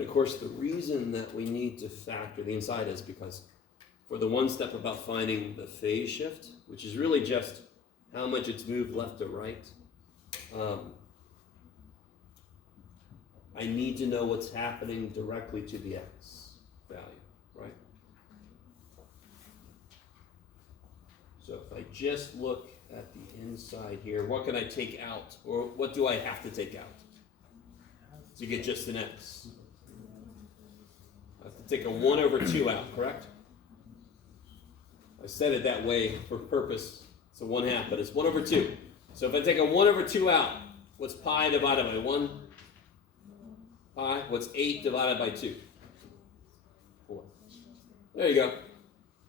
And of course, the reason that we need to factor the inside is because for the one step about finding the phase shift, which is really just how much it's moved left to right, I need to know what's happening directly to the x value, right? So if I just look at the inside here, what can I take out? Or what do I have to take out to get just an x? I have to take a 1 over 2 out, correct? I said it that way for purpose. It's a 1/2, but it's 1 over 2. So if I take a 1 over 2 out, what's pi divided by 1? Pi. What's 8 divided by 2? 4. There you go.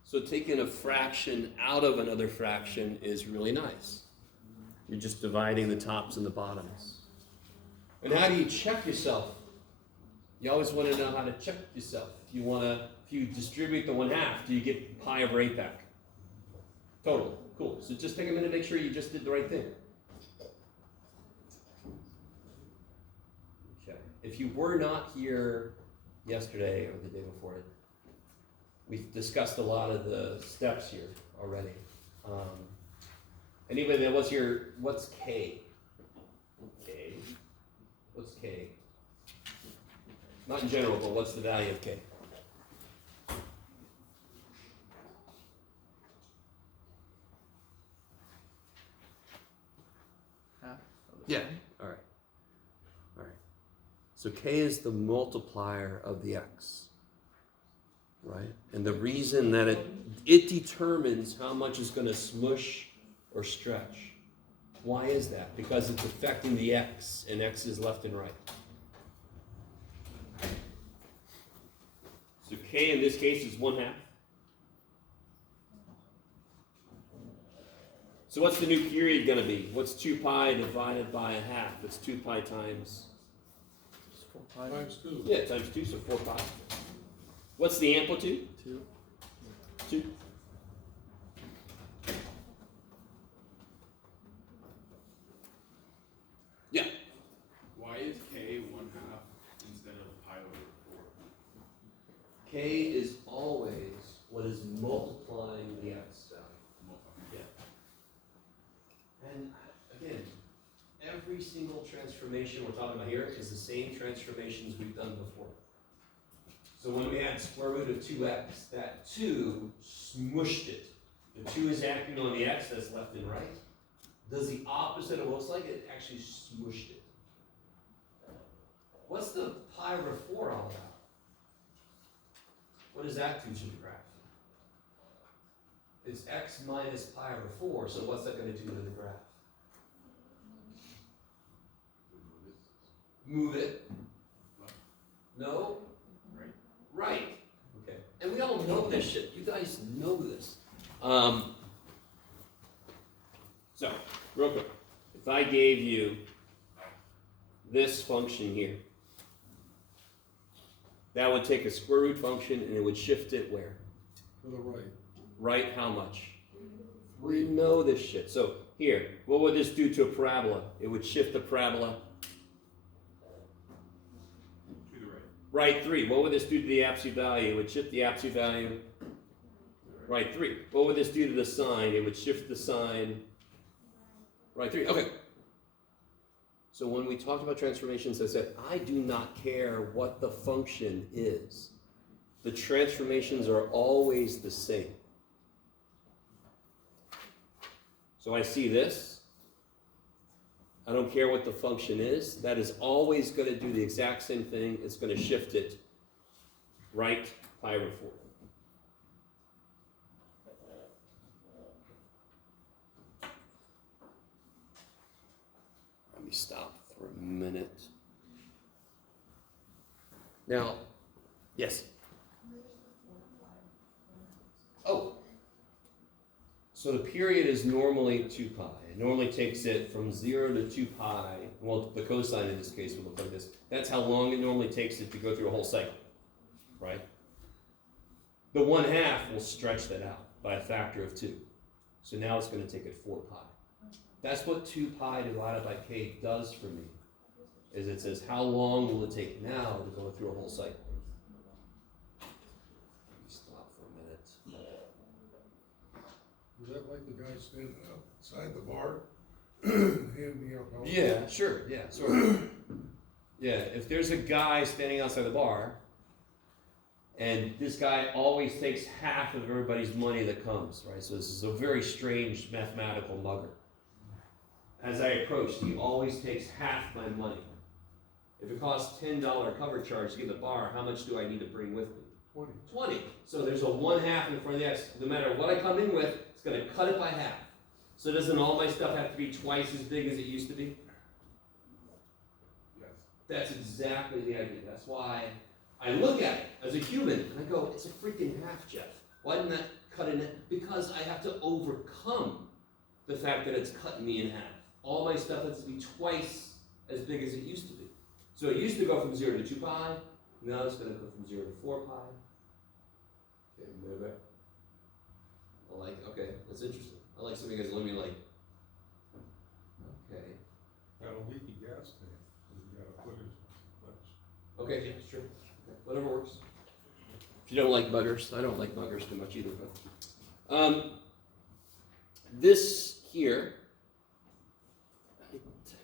So taking a fraction out of another fraction is really nice. You're just dividing the tops and the bottoms. And how do you check yourself? You always want to know how to check yourself. If you distribute the 1/2, do you get pi over 8 back? Total. Cool. So just take a minute to make sure you just did the right thing. Okay. If you were not here yesterday or the day before it, we've discussed a lot of the steps here already. Anybody that was here, what's K? K. What's K? Not in general, but what's the value of K? Yeah. All right. So K is the multiplier of the x, right? And the reason that it determines how much is going to smush or stretch. Why is that? Because it's affecting the x, and x is left and right. So K in this case is 1/2. So what's the new period going to be? What's 2 pi divided by 1/2? It's 2 pi times 4 pi times 2. Yeah, times 2, so 4 pi. What's the amplitude? 2. 2. Yeah. Why is K 1/2 instead of pi over 4? K is always what is multiplying the x value. Yeah. And again, every single transformation we're talking about here is the same transformations we've done before. So when we had square root of 2x, that 2 smushed it. The 2 is acting on the x that's left and right. Does the opposite of what it's like? It actually smushed it. What's the pi over 4 all about? What does that do to the graph? It's x minus pi over 4, so what's that going to do to the graph? Move it. No? Right. Okay. And we all know this shit. You guys know this. So, real quick. If I gave you this function here, that would take a square root function and it would shift it where? To the right. Right how much? We know this shit. So here, what would this do to a parabola? It would shift the parabola. To the right. Right 3. What would this do to the absolute value? It would shift the absolute value. Right 3. What would this do to the sign? It would shift the sign. Right 3. Okay. So when we talked about transformations, I said, I do not care what the function is. The transformations are always the same. So I see this. I don't care what the function is. That is always going to do the exact same thing. It's going to shift it right pi over 4. Let me stop for a minute. Now, yes? Oh. So the period is normally 2 pi. It normally takes it from 0 to 2 pi. Well, the cosine in this case will look like this. That's how long it normally takes it to go through a whole cycle, right? The 1/2 will stretch that out by a factor of 2. So now it's going to take it 4 pi. That's what 2 pi divided by k does for me. is it says, how long will it take now to go through a whole cycle? Stop for a minute. Is that like the guy standing outside the bar, handing out dollars? Yeah, sure, yeah, sort of. Yeah, if there's a guy standing outside the bar, and this guy always takes half of everybody's money that comes, right? So this is a very strange mathematical mugger. As I approach, he always takes half my money. If it costs $10 cover charge to get the bar, how much do I need to bring with me? 20. 20. So there's a 1/2 in front of the X. No matter what I come in with, it's going to cut it by half. So doesn't all my stuff have to be twice as big as it used to be? Yes. That's exactly the idea. That's why I look at it as a human and I go, it's a freaking half, Jeff. Why didn't that cut in it? Because I have to overcome the fact that it's cutting me in half. All my stuff has to be twice as big as it used to be. So it used to go from 0 to 2 pi. Now it's going to go from 0 to 4 pi. Okay, move it. Okay, that's interesting. I like some of you guys let me like, okay. Got a leaky gas tank. You gotta put it much. Okay, yeah, sure. Okay, whatever works. If you don't like buggers, I don't like buggers too much either, but. This here, I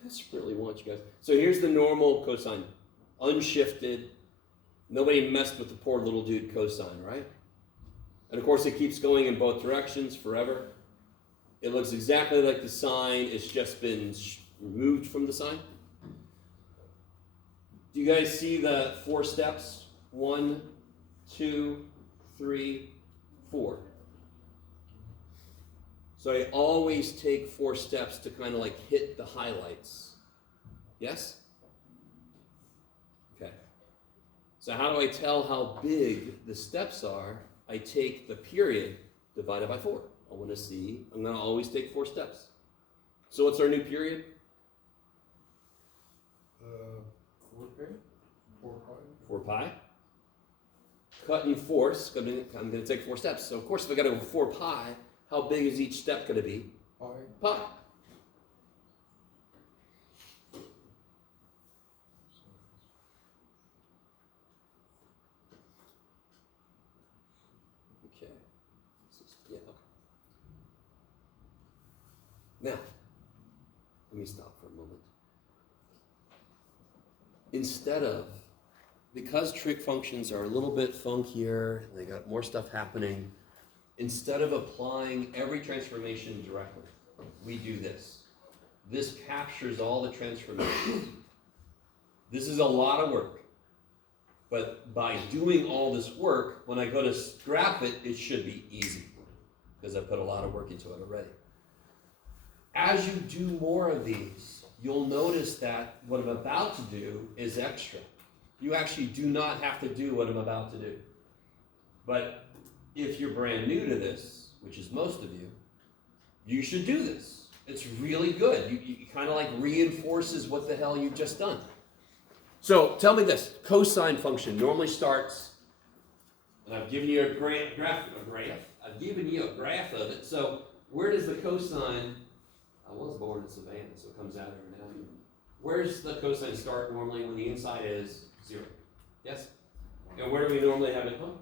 desperately want you guys. So here's the normal cosine, unshifted. Nobody messed with the poor little dude cosine, right? And of course it keeps going in both directions forever. It looks exactly like the sine, it's just been removed from the sine. Do you guys see the 4 steps? 1, 2, 3, 4. So I always take 4 steps to kind of like hit the highlights. Yes? Okay. So how do I tell how big the steps are? I take the period divided by 4. I want to see, I'm going to always take 4 steps. So what's our new period? 4K? 4 pi? 4 pi. Cut and force, I'm going to take 4 steps. So of course if I got to go 4 pi, how big is each step going to be? Pi. Pi. Okay. Yeah. Now, let me stop for a moment. Instead of, because trig functions are a little bit funkier, they got more stuff happening, instead of applying every transformation directly, we do this. This captures all the transformations. This is a lot of work. But by doing all this work, when I go to graph it, it should be easy. Because I put a lot of work into it already. As you do more of these, you'll notice that what I'm about to do is extra. You actually do not have to do what I'm about to do. But if you're brand new to this, which is most of you, you should do this. It's really good. You kind of like reinforces what the hell you've just done. So tell me this, cosine function normally starts, and I've given you a graph. I've given you a graph of it. So where does the cosine, I was born in Savannah, so it comes out every now and then. Where does the cosine start normally when the inside is 0? Yes? And where do we normally have it come?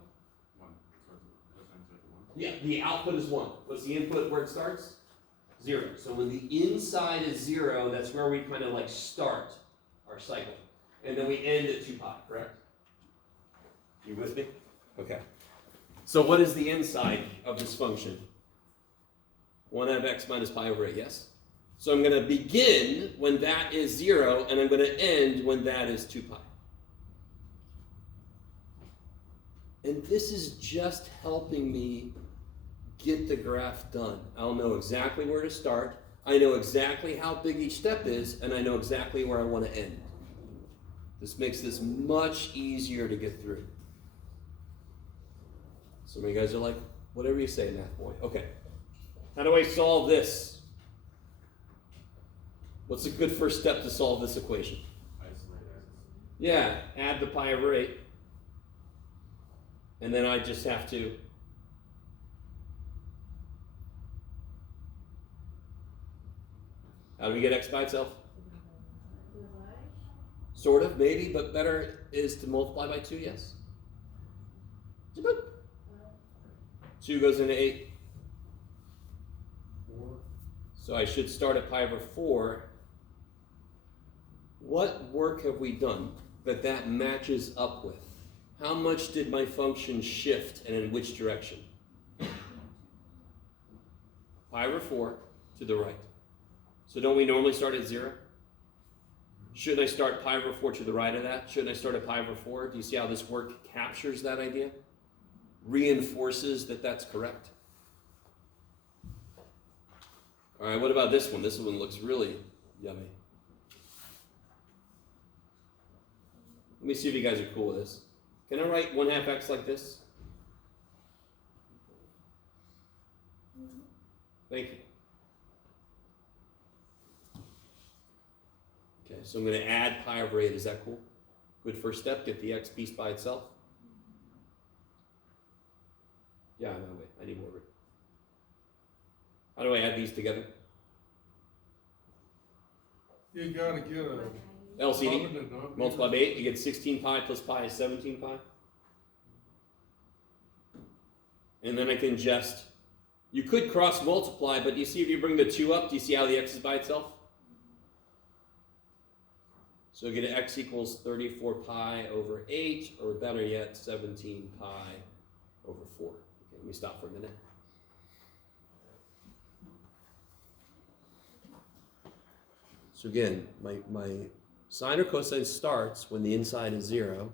1. Cosine starts at 1. Yeah, the output is 1. What's the input where it starts? 0. So when the inside is 0, that's where we kind of like start our cycle. And then we end at 2 pi, correct? You with me? Okay. So what is the inside of this function? 1 half x minus pi over 8, yes? So I'm going to begin when that is 0, and I'm going to end when that is 2 pi. And this is just helping me get the graph done. I'll know exactly where to start, I know exactly how big each step is, and I know exactly where I want to end. This makes this much easier to get through. Some of you guys are like, whatever you say, math boy. Okay. How do I solve this? What's a good first step to solve this equation? Isolate x. Yeah, add the pi over 8. And then I just have to how do we get x by itself? Sort of, maybe, but better is to multiply by 2, yes? 2 goes into 8. 4. So I should start at pi over 4. What work have we done that matches up with? How much did my function shift and in which direction? Pi over 4 to the right. So don't we normally start at 0? Shouldn't I start pi over 4 to the right of that? Shouldn't I start at pi over 4? Do you see how this work captures that idea? Reinforces that that's correct? All right, what about this one? This one looks really yummy. Let me see if you guys are cool with this. Can I write 1/2 x like this? Thank you. Okay, so I'm going to add pi over 8. Is that cool? Good first step. Get the x piece by itself. Yeah, no, wait. I need more room. How do I add these together? You gotta get a LCD. denominator. Multiply by 8. You get 16 pi plus pi is 17 pi. And then I can just, you could cross multiply, but you see if you bring the 2 up, do you see how the x is by itself? So you get x equals 34 pi over 8, or better yet, 17 pi over 4. Okay, let me stop for a minute. So again, my sine or cosine starts when the inside is 0.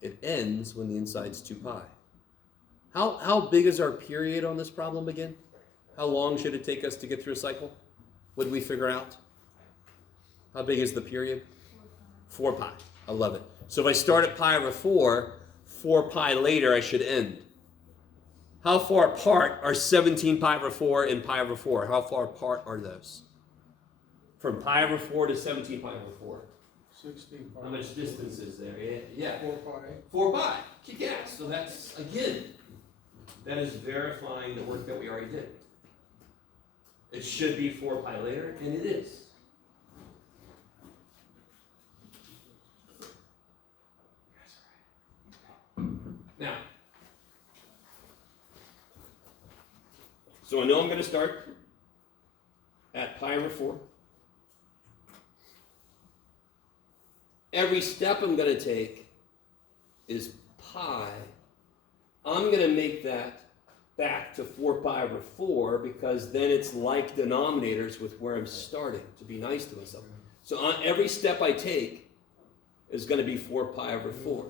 It ends when the inside's 2 pi. How big is our period on this problem again? How long should it take us to get through a cycle? What did we figure out? How big is the period? 4 pi. I love it. So if I start at pi over 4, 4 pi later I should end. How far apart are 17 pi over 4 and pi over 4? How far apart are those? From pi over 4 to 17 pi over 4. 16 pi. How much distance is there? Yeah. 4 pi. 4 pi. Kick ass. So that's, again, that is verifying the work that we already did. It should be 4 pi later, and it is. Now, so I know I'm going to start at pi over 4. Every step I'm going to take is pi. I'm going to make that back to 4 pi over 4 because then it's like denominators with where I'm starting, to be nice to myself. So on every step I take is going to be 4 pi over 4.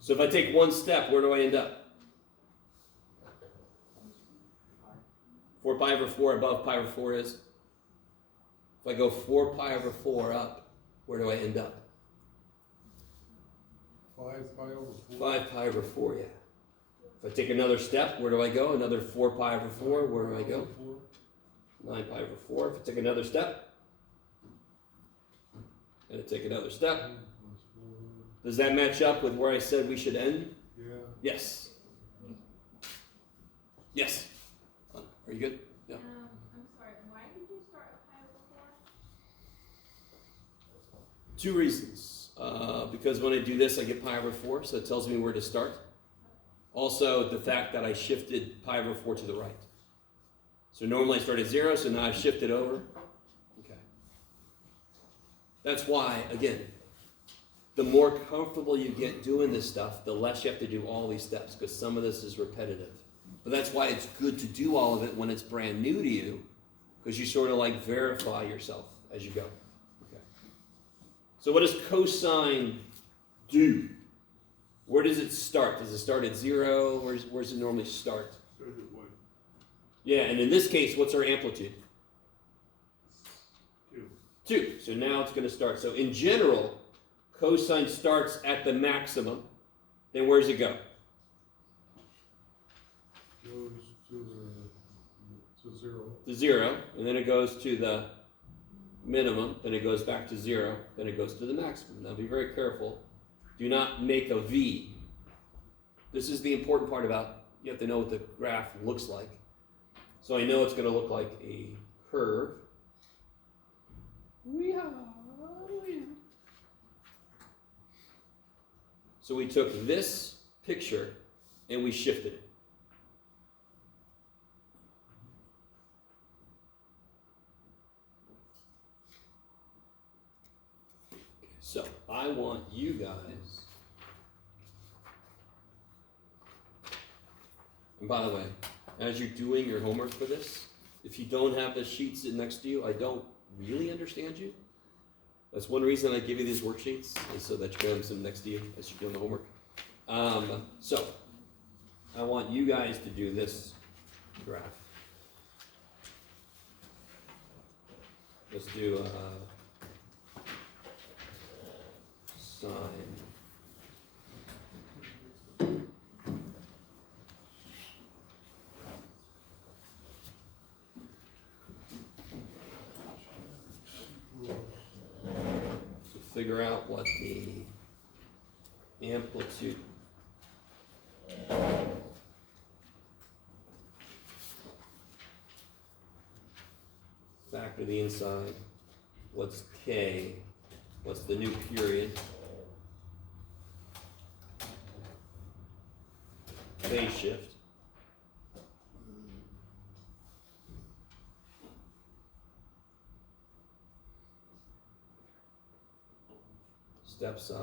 So if I take one step, where do I end up? 4 pi over 4 above pi over 4 is? If I go 4 pi over 4 up, where do I end up? 5 pi over 4. 5 pi over 4, yeah. If I take another step, where do I go? Another 4 pi over 4, where do I go? 9 pi over 4. If I take another step, and I take another step, does that match up with where I said we should end? Yeah. Yes. Yes. Are you good? Yeah. I'm sorry, why did you start at pi over 4? 2 reasons. Because when I do this, I get pi over 4, so it tells me where to start. Also, the fact that I shifted pi over 4 to the right. So normally I start at 0, so now I've shifted over. Okay. That's why, again, the more comfortable you get doing this stuff, the less you have to do all these steps, because some of this is repetitive. But that's why it's good to do all of it when it's brand new to you, because you sort of like verify yourself as you go. Okay. So what does cosine do? Where does it start? Does it start at 0? Where does it normally start? Yeah, and in this case, what's our amplitude? 2. So now it's going to start. So in general, cosine starts at the maximum. Then where does it go? Goes to 0. To 0. And then it goes to the minimum. Then it goes back to 0. Then it goes to the maximum. Now be very careful. Do not make a V. This is the important part about, you have to know what the graph looks like. So I know it's going to look like a curve. So we took this picture and we shifted it. So I want you guys, and by the way, as you're doing your homework for this, if you don't have the sheets sitting next to you, I don't really understand you. That's one reason I give you these worksheets, is so that you can have them next to you as you're doing the homework. So I want you guys to do this graph. Let's do sine. So figure out what the amplitude. Factor the inside. What's K? What's the new period? Phase shift. Step size.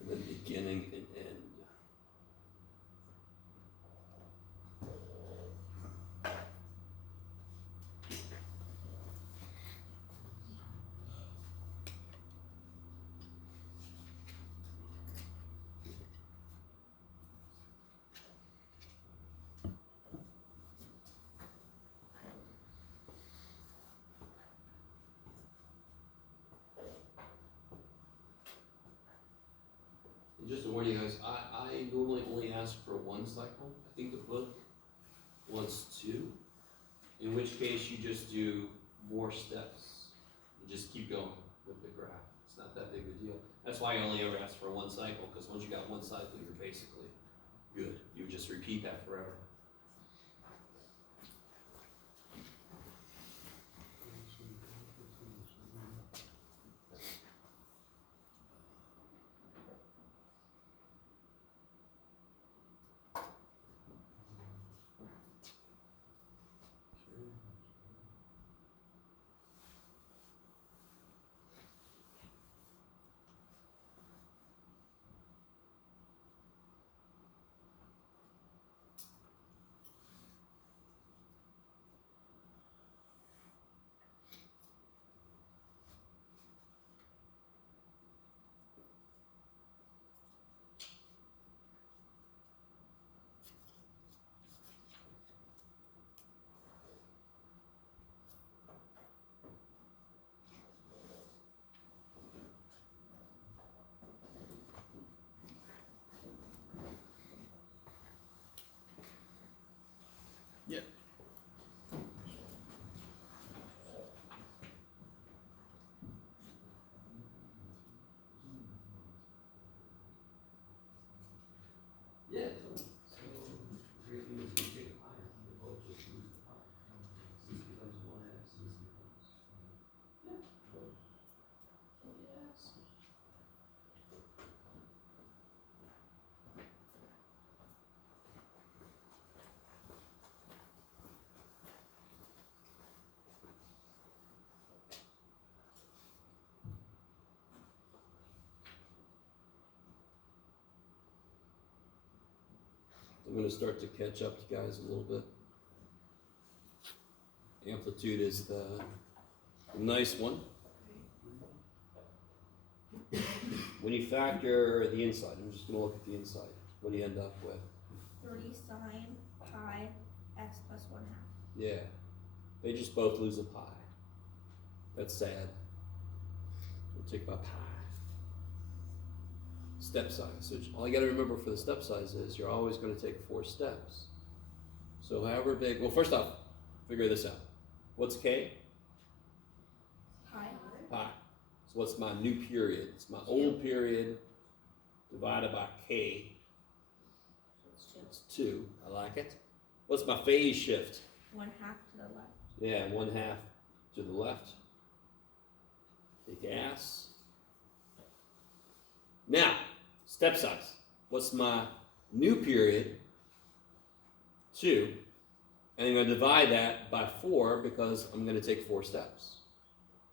And then beginning and end. And just to warn you guys, I normally only ask for one cycle. I think the book wants two, in which case you just do more steps. You just keep going with the graph. It's not that big of a deal. That's why I only ever ask for one cycle, because once you got one cycle, you're basically good. You just repeat that forever. Yeah. Yeah. So great news, we take a higher, we both just lose the pi. This becomes 1x, this becomes. Yeah. Yes. I'm going to start to catch up to you guys a little bit. Amplitude is the nice one. When you factor the inside, I'm just going to look at the inside. What do you end up with? 3 sine pi x plus 1/2. Yeah, they just both lose a pi. That's sad. We'll take my pi. Step size. So all you got to remember for the step size is you're always going to take 4 steps. So however big, well, first off, figure this out. What's K? Pi. Pi. So what's my new period? It's my old period divided by K. It's 2. I like it. What's my phase shift? 1/2 to the left. Yeah, 1/2 to the left. Take ass. Now, step size. What's my new period? 2. And I'm going to divide that by 4 because I'm going to take 4 steps.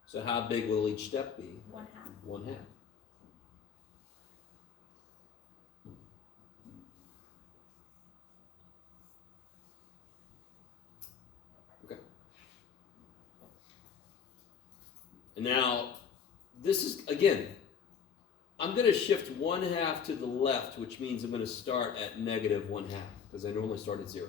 So how big will each step be? 1/2. 1/2. Okay. And now, this is, again, I'm going to shift 1/2 to the left, which means I'm going to start at -1/2 because I normally start at 0.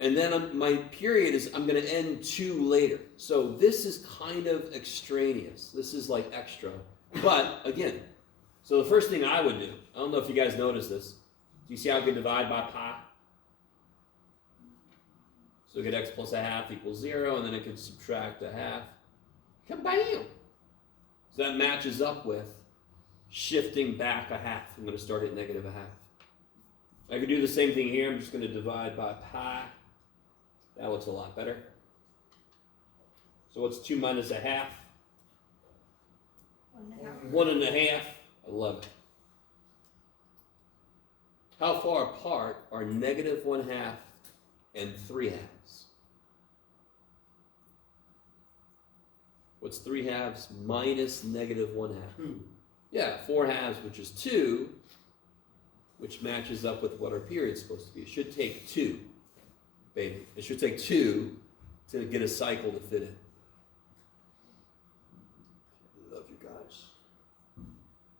And then my period is, I'm going to end 2 later. So this is kind of extraneous. This is like extra. But again, so the first thing I would do, I don't know if you guys noticed this. Do you see how I can divide by pi? So we get x plus 1/2 equals 0, and then I can subtract 1/2. Kabam! So that matches up with shifting back 1/2. I'm going to start at -1/2. I could do the same thing here. I'm just going to divide by pi. That looks a lot better. So what's 2 minus 1/2? 1.5. 1.5. I love it. How far apart are -1/2 and 3/2? What's 3/2 minus -1/2? 2. Yeah, 4/2, which is 2, which matches up with what our period's supposed to be. It should take 2, baby. It should take 2 to get a cycle to fit in. Love you guys.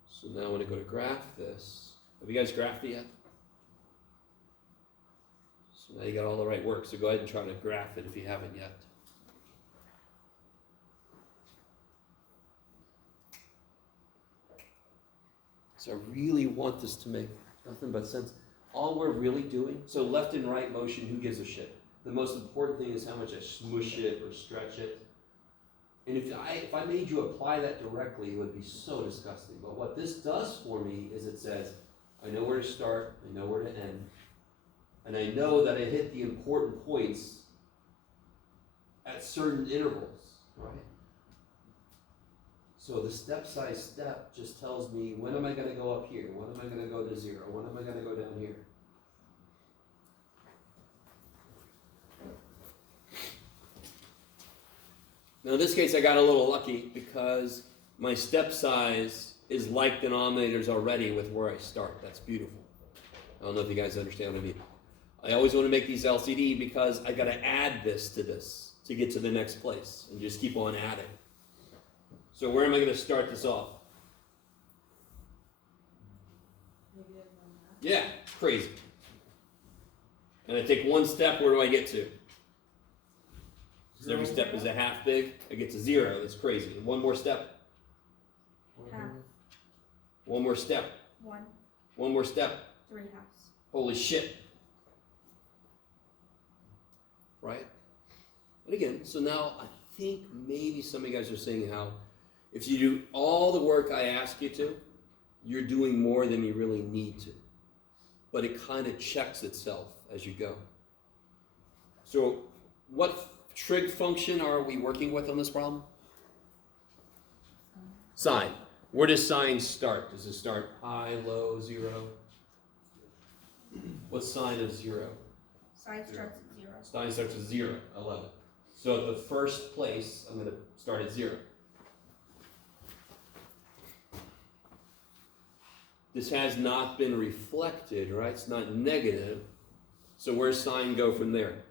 So now I want to go to graph this. Have you guys graphed it yet? So now you got all the right work. So go ahead and try to graph it if you haven't yet. So I really want this to make nothing but sense. All we're really doing, so left and right motion, who gives a shit? The most important thing is how much I smush it or stretch it. And if I made you apply that directly, it would be so disgusting. But what this does for me is it says, I know where to start, I know where to end, and I know that I hit the important points at certain intervals, right? So the step size step just tells me, when am I going to go up here? When am I going to go to 0? When am I going to go down here? Now in this case I got a little lucky because my step size is like denominators already with where I start. That's beautiful. I don't know if you guys understand what I mean. I always want to make these LCD because I got to add this to get to the next place and just keep on adding. So where am I going to start this off? Yeah, it's crazy. And I take one step, where do I get to? So every step is 1/2 big, I get to 0, that's crazy. One more step. 1/2. One more step. 1. One more step. 3/2. Holy shit. Right? And again, so now I think maybe some of you guys are saying how if you do all the work I ask you to, you're doing more than you really need to. But it kind of checks itself as you go. So what trig function are we working with on this problem? Sine. Where does sine start? Does it start high, low, 0? What's sine of 0? Sine starts at 0. Sine starts at 0. I love it. So at the first place, I'm going to start at 0. This has not been reflected, right? It's not negative. So where's sine go from there?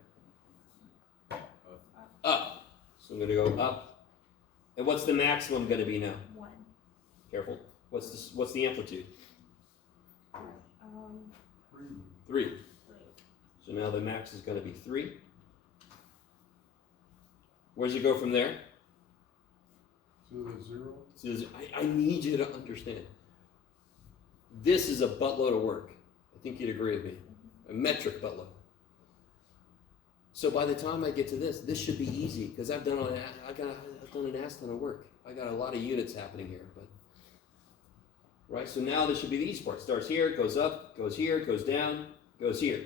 Up. So I'm going to go up. And what's the maximum going to be now? 1. Careful. What's the amplitude? 3. 3. So now the max is going to be 3. Where does it go from there? To the 0. So I need you to understand. This is a buttload of work. I think you'd agree with me. A metric buttload. So by the time I get to this should be easy because I've done an ass ton of work. I got a lot of units happening here, but right. So now this should be the easy part. Starts here, goes up, goes here, goes down, goes here.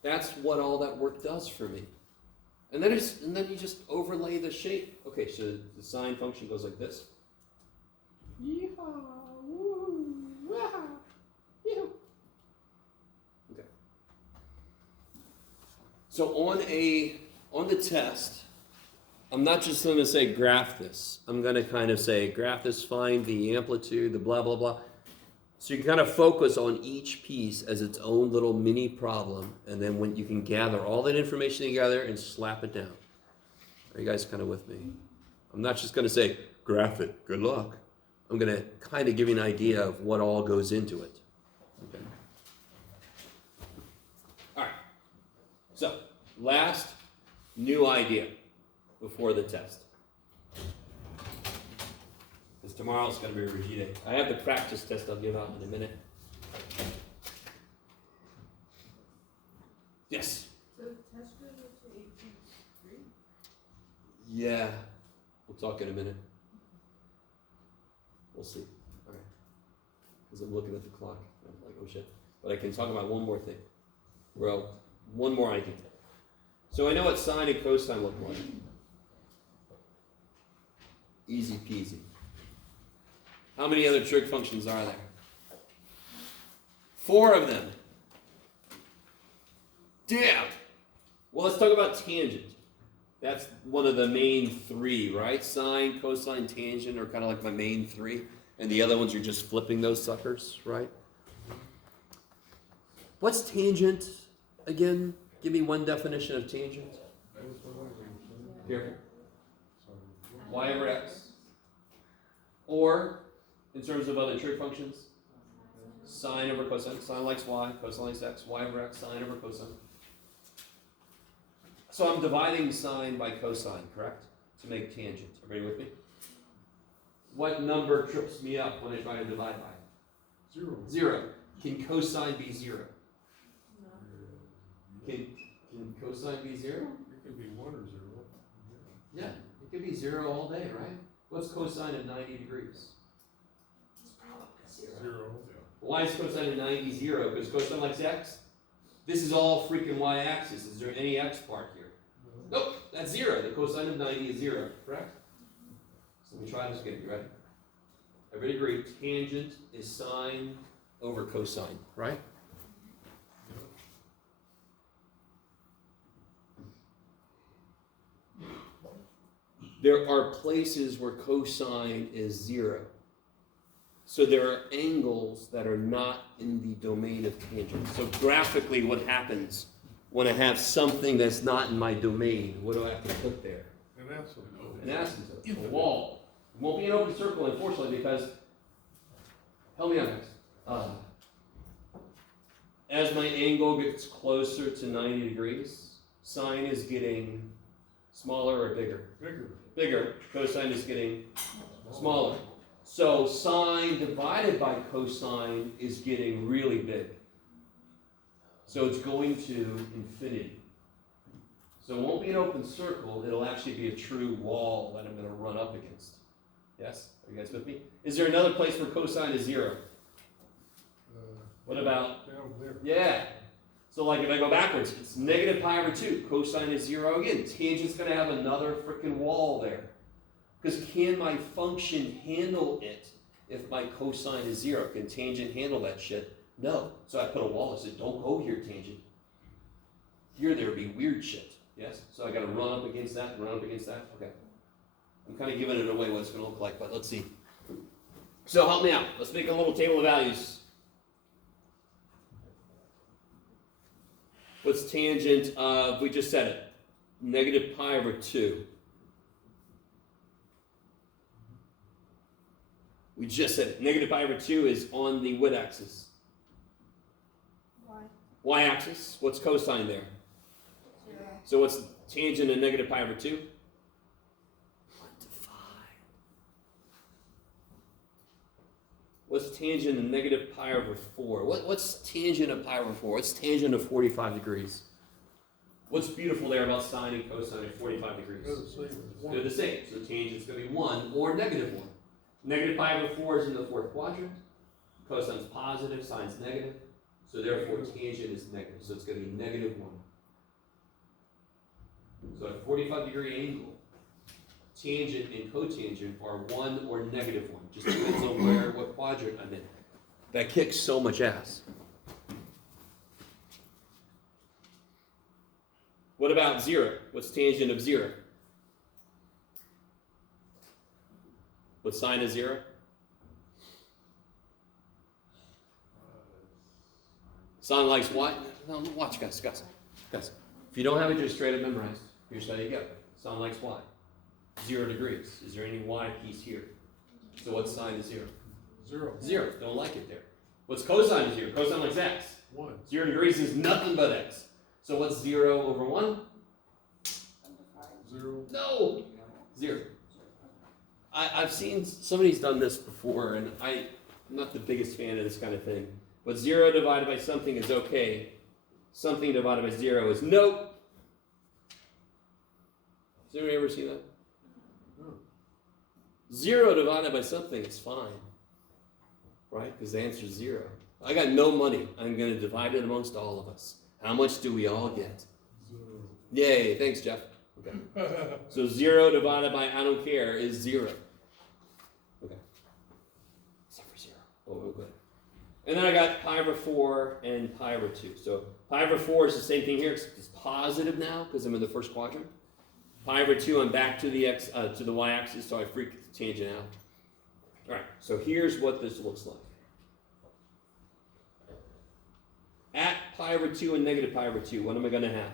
That's what all that work does for me. And then you just overlay the shape. Okay, so the sine function goes like this. Yeehaw, woo, wah, yeehaw. Okay. So on the test, I'm not just going to say graph this. I'm going to kind of say graph this, find the amplitude, the blah, blah, blah. So you can kind of focus on each piece as its own little mini problem, and then when you can gather all that information together and slap it down. Are you guys kind of with me? I'm not just going to say graph it, good luck. I'm going to kind of give you an idea of what all goes into it. Okay. All right. So, last new idea before the test. Because tomorrow is going to be a review day. I have the practice test I'll give out in a minute. Yes? So test goes up to 8.3? Yeah. We'll talk in a minute. We'll see. Okay. Because I'm looking at the clock. I'm like, oh shit. But I can talk about one more thing. Well, one more idea. So I know what sine and cosine look like. Easy peasy. How many other trig functions are there? 4 of them. Damn! Well, let's talk about tangent. That's one of the main 3, right? Sine, cosine, tangent are kind of like my main 3. And the other ones are just flipping those suckers, right? What's tangent again? Give me one definition of tangent. Here. Y over x. Or, in terms of other trig functions, sine over cosine. Sine likes y, cosine likes x. Y over x, sine over cosine. So I'm dividing sine by cosine, correct? To make tangent. Everybody with me? What number trips me up when I try to divide by? 0. 0. Can cosine be 0? Can cosine be 0? It could be 1 or 0. Yeah, it could be 0 all day, right? What's cosine of 90 degrees? 0. Why is cosine of 90 0? Because cosine likes x? This is all freaking y-axis. Is there any x part here? Nope, that's 0. The cosine of 90 is 0, correct? So let me try this again. You ready? Everybody agree, tangent is sine over cosine, right? There are places where cosine is 0. So there are angles that are not in the domain of tangent. So graphically, what happens when I have something that's not in my domain? What do I have to put there? And that's An asymptote, a wall. It won't be an open circle, unfortunately, because, help me out, guys. As my angle gets closer to 90 degrees, sine is getting smaller or bigger? bigger. Bigger. Cosine is getting smaller. So sine divided by cosine is getting really big. So it's going to infinity. So it won't be an open circle, it'll actually be a true wall that I'm going to run up against. Yes? Are you guys with me? Is there another place where cosine is 0? What about? Down there. Yeah. So like if I go backwards, it's negative pi over 2. Cosine is 0 again. Tangent's going to have another freaking wall there. Because can my function handle it if my cosine is 0? Can tangent handle that shit? No. So I put a wall that said, don't go here, tangent. Here there would be weird shit. Yes? So I got to run up against that and run up against that. Okay. I'm kind of giving it away what it's going to look like, but let's see. So help me out. Let's make a little table of values. What's tangent of, we just said it, negative pi over 2. We just said it. Negative pi over 2 is on the what axis? Y. Y-axis. What's cosine there? 0. So what's tangent of negative pi over 2? 1 to 5. What's tangent of negative pi over 4? What's tangent of pi over 4? What's tangent of 45 degrees? What's beautiful there about sine and cosine at 45 degrees? They're the same as 1. They're the same. So tangent's going to be 1 or negative 1. Negative pi over 4 is in the 4th quadrant. Cosine's positive, sine's negative. So therefore tangent is negative. So it's going to be negative 1. So at 45-degree angle, tangent and cotangent are 1 or -1. Just depends on what quadrant I'm in. That kicks so much ass. What about 0? What's tangent of 0? What's sine of 0? Sine likes what? No, watch, guys. If you don't have it just straight up memorized, here's how you go. Sine likes what? 0 degrees. Is there any y piece here? So what's sine of 0? 0. 0. Don't like it there. What's cosine of 0? Cosine likes x. 1. 0 degrees is nothing but x. So what's 0 over 1? 0. No! 0. I've seen somebody's done this before, and I'm not the biggest fan of this kind of thing. But 0 divided by something is okay. Something divided by 0 is nope. Has anybody ever seen that? No. 0 divided by something is fine. Right? Because the answer is 0. I got no money. I'm going to divide it amongst all of us. How much do we all get? 0. Yay. Thanks, Jeff. Okay. So 0 divided by I don't care is 0. Okay. Except for 0. Oh, good. And then I got pi over 4 and pi over 2. So pi over 4 is the same thing here, except it's positive now because I'm in the first quadrant. Pi over 2, I'm back to the y-axis, so I freak the tangent out. All right, so here's what this looks like. At pi over 2 and negative pi over 2, what am I going to have?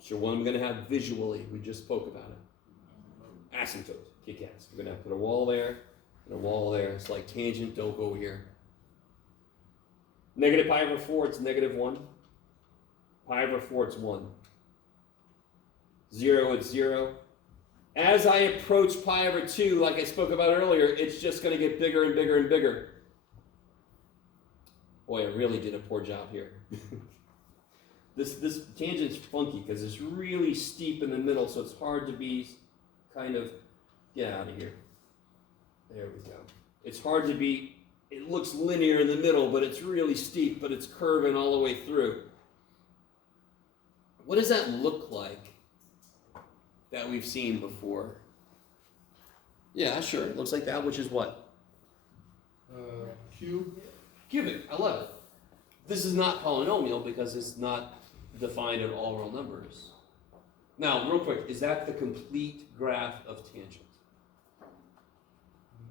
So what I'm going to have visually, we just spoke about it. Asymptote, kick ass. We're going to put a wall there and a wall there. It's like tangent, don't go here. Negative pi over 4, it's -1. Pi over 4, it's 1. 0, it's 0. As I approach pi over 2, like I spoke about earlier, it's just going to get bigger and bigger and bigger. Boy, I really did a poor job here. This tangent's funky because it's really steep in the middle, so it's hard to be kind of, get out of here. There we go. It's hard to be, it looks linear in the middle, but it's really steep, but it's curving all the way through. What does that look like that we've seen before? Yeah, sure. It looks like that, which is what? Cube. Cubic. I love it. This is not polynomial because it's not defined in all real numbers. Now, real quick, is that the complete graph of tangent?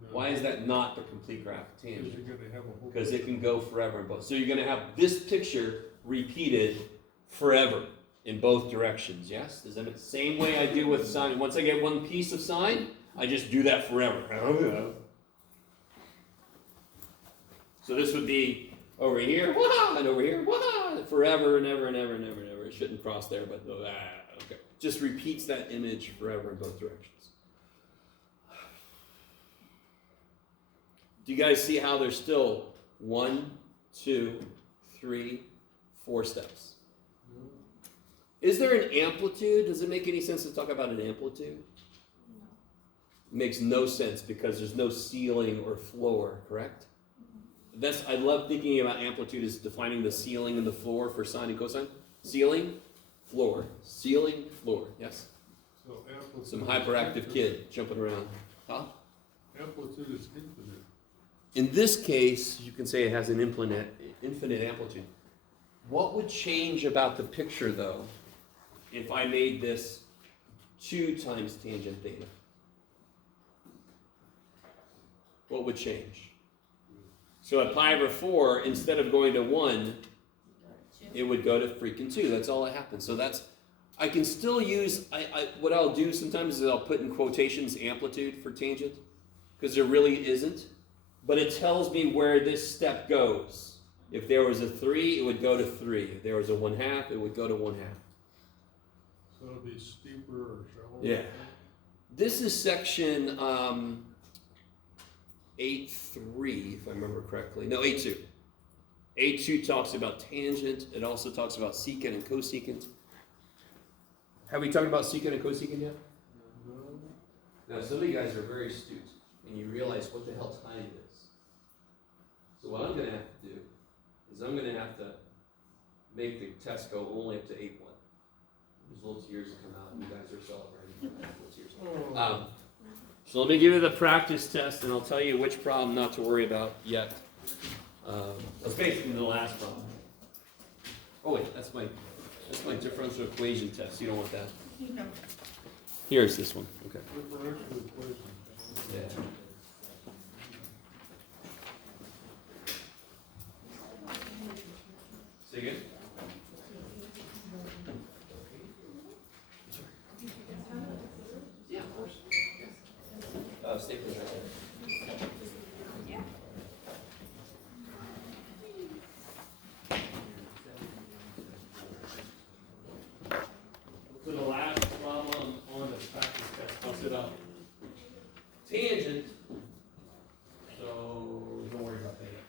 No. Why is that not the complete graph of Because tangent? you're going to have a whole. Because it can go forever in both. So you're going to have this picture repeated forever in both directions, yes? Is that the same way I do with sine? Once I get one piece of sine, I just do that forever. So this would be over here, wah, and over here, wah, forever and ever and ever and ever and ever. It shouldn't cross there, but okay. Just repeats that image forever in both directions. Do you guys see how there's still 1, 2, 3, 4 steps? Is there an amplitude? Does it make any sense to talk about an amplitude? It makes no sense because there's no ceiling or floor, correct? I love thinking about amplitude as defining the ceiling and the floor for sine and cosine. Ceiling, floor. Ceiling, floor. Yes? So amplitude. Some hyperactive kid jumping around. Huh? Amplitude is infinite. In this case, you can say it has an infinite amplitude. What would change about the picture, though, if I made this 2 times tangent theta? What would change? So at pi over 4, instead of going to 1, it would go to freaking 2. That's all that happens. So I can still use, what I'll do sometimes is I'll put in quotations amplitude for tangent, because there really isn't. But it tells me where this step goes. If there was a 3, it would go to 3. If there was a 1/2, it would go to 1/2. So it'll be steeper or shallower. Yeah. This is section 8.3, if I remember correctly. No, 8.2. 8.2 talks about tangent. It also talks about secant and cosecant. Have we talked about secant and cosecant yet? No. Now, some of you guys are very astute, and you realize what the hell time it is. So what I'm going to have to do is I'm going to have have to make the test go only up to 8-1. There's little tears that come out, and you guys are celebrating. Little tears. So let me give you the practice test, and I'll tell you which problem not to worry about yet. That's basically the last problem. Oh wait, that's my differential equation test. You don't want that. No. Here's this one. Okay. Differential equation. Yeah. Say again? Yeah, of course. Staples right there. Yeah. So the last problem on the practice test, I'll sit up. Tangent. So don't worry about that yet.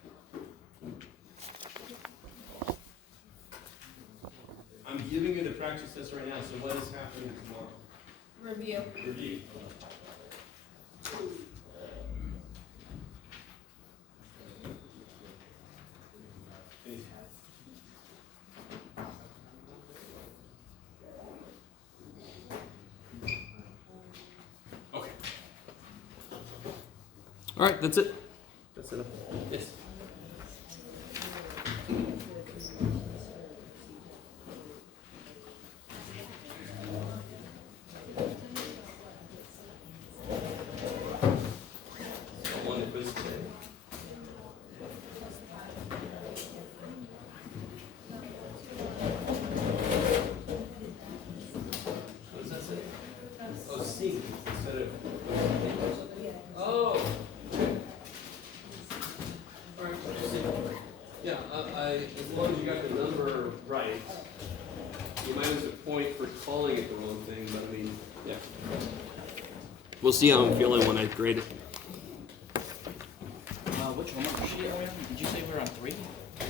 I'm giving you the practice test right now, so what is happening tomorrow? Review. Review. Okay. All right, that's it. That's it. Yes. One quiz today. What does that say? Oh, C instead of. Oh. All right. Yeah, as long as you got the number right, you might lose a point for calling it the wrong thing, but I mean, yeah. We'll see how I'm feeling when I grade it. Which homework sheet are we on? Did you say we were on 3?